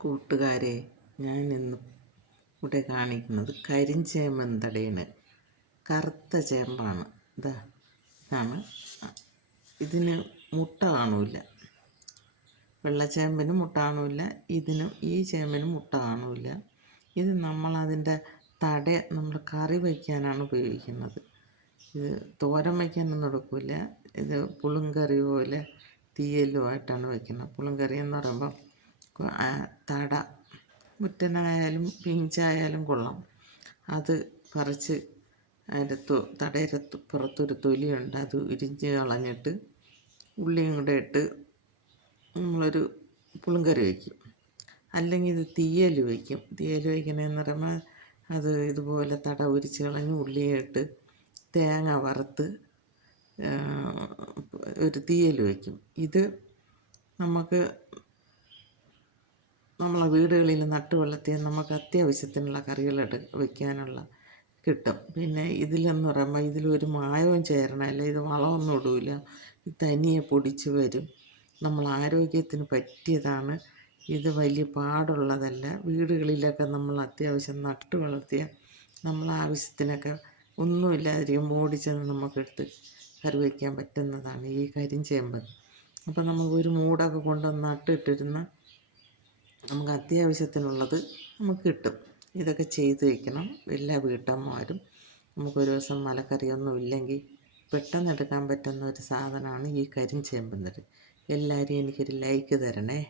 കൂട്ടുകാരെ ഞാൻ ഇന്ന് ഇവിടെ കാണിക്കുന്നത് കരിഞ്ചേമ്പന്തടയാണ് കറുത്ത ചേമ്പാണ്. ഇതാ ഇതാണ്. ഇതിന് മുട്ട കാണൂല വെള്ളച്ചേമ്പിന് മുട്ട കാണൂല ഇതിനും ഈ ചേമ്പിന് മുട്ട കാണൂല ഇത് നമ്മളതിന്റെ തട നമ്മൾ കറി വയ്ക്കാനാണ് ഉപയോഗിക്കുന്നത്. ഇത് തോരൻ വയ്ക്കാനൊന്നും എടുക്കില്ല ഇത് പുളുങ്കറി പോലെ തീയലുമായിട്ടാണ് വയ്ക്കുന്നത്. പുളുങ്കറി എന്ന് പറയുമ്പോൾ തട മുറ്റനായാലും പിഞ്ചായാലും കൊള്ളാം. അത് പറിച്ച് അതിന്റെ തൊ തടയുടെ പുറത്തൊരു തൊലിയുണ്ട്. അത് ഇരിഞ്ഞ് കളഞ്ഞിട്ട് ഉള്ളിയും കൂടെ ഇട്ട് നമ്മളൊരു പുളുങ്കറി വയ്ക്കും. അല്ലെങ്കിൽ ഇത് തീയൽ വയ്ക്കും. തീയൽ വയ്ക്കണമെന്ന് പറയുമ്പോൾ അത് ഇതുപോലെ തട ഉരിച്ച് കളഞ്ഞ് ഉള്ളിയിട്ട് തേങ്ങ വറുത്ത് ഒരു തീയൽ വയ്ക്കും. ഇത് നമുക്ക് നമ്മളെ വീടുകളിൽ നട്ട് വളർത്തിയ നമുക്ക് അത്യാവശ്യത്തിനുള്ള കറികൾ വയ്ക്കാനുള്ള കിട്ടും. പിന്നെ ഇതിലെന്ന് പറയുമ്പോൾ ഇതിലൊരു മായവും ചേരണമല്ല ഇത് വളമൊന്നും ഇടൂല തനിയെ പൊടിച്ച് വരും. നമ്മൾ ആരോഗ്യത്തിന് പറ്റിയതാണ്. ഇത് വലിയ പാടുള്ളതല്ല. വീടുകളിലൊക്കെ നമ്മൾ അത്യാവശ്യം നട്ടു വളർത്തിയ നമ്മളെ ആവശ്യത്തിനൊക്കെ ഒന്നുമില്ലാതിരിക്കും ഓടിച്ചെന്ന് നമുക്കെടുത്ത് കറി വയ്ക്കാൻ പറ്റുന്നതാണ് ഈ കരിഞ്ചേമ്പ്. അപ്പോൾ നമുക്ക് ഒരു മൂടൊക്കെ കൊണ്ടുവന്ന് നട്ടിട്ടിരുന്ന നമുക്ക് അത്യാവശ്യത്തിനുള്ളത് നമുക്ക് കിട്ടും. ഇതൊക്കെ ചെയ്തു വയ്ക്കണം എല്ലാ വീട്ടമ്മമാരും. നമുക്കൊരു ദിവസം മലക്കറിയൊന്നും ഇല്ലെങ്കിൽ പെട്ടെന്ന് എടുക്കാൻ പറ്റുന്ന ഒരു സാധനമാണ് ഈ കരിഞ്ചേമ്പന്തരി എല്ലാവരും എനിക്കൊരു ലൈക്ക് തരണേ.